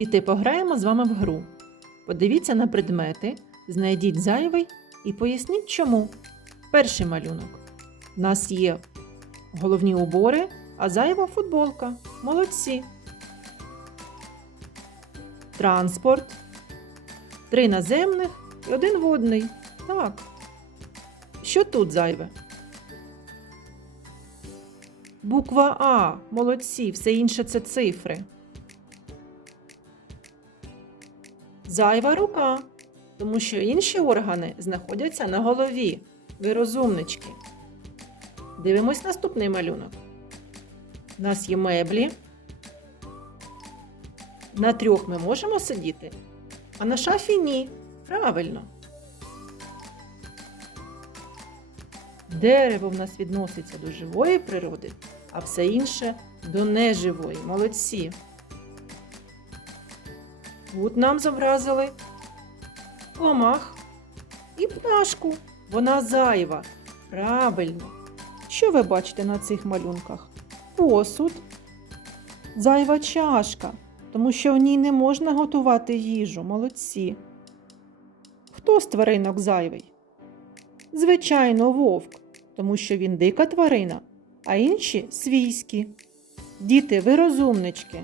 Діти, пограємо з вами в гру. Подивіться на предмети, знайдіть зайвий і поясніть чому. Перший малюнок. У нас є головні убори, а зайва футболка. Молодці. Транспорт. Три наземних і один водний. Так. Що тут зайве? Буква А. Молодці, все інше це цифри. Зайва рука, тому що інші органи знаходяться на голові. Ви розумнички. Дивимось наступний малюнок. У нас є меблі. На трьох ми можемо сидіти, а на шафі ні. Правильно. Дерево в нас відноситься до живої природи, а все інше до неживої. Молодці. Тут нам зобразили комах і пташку. Вона зайва. Правильно. Що ви бачите на цих малюнках? Посуд, зайва чашка, тому що в ній не можна готувати їжу. Молодці. Хто з тваринок зайвий? Звичайно, вовк, тому що він дика тварина, а інші свійські. Діти, ви розумнички.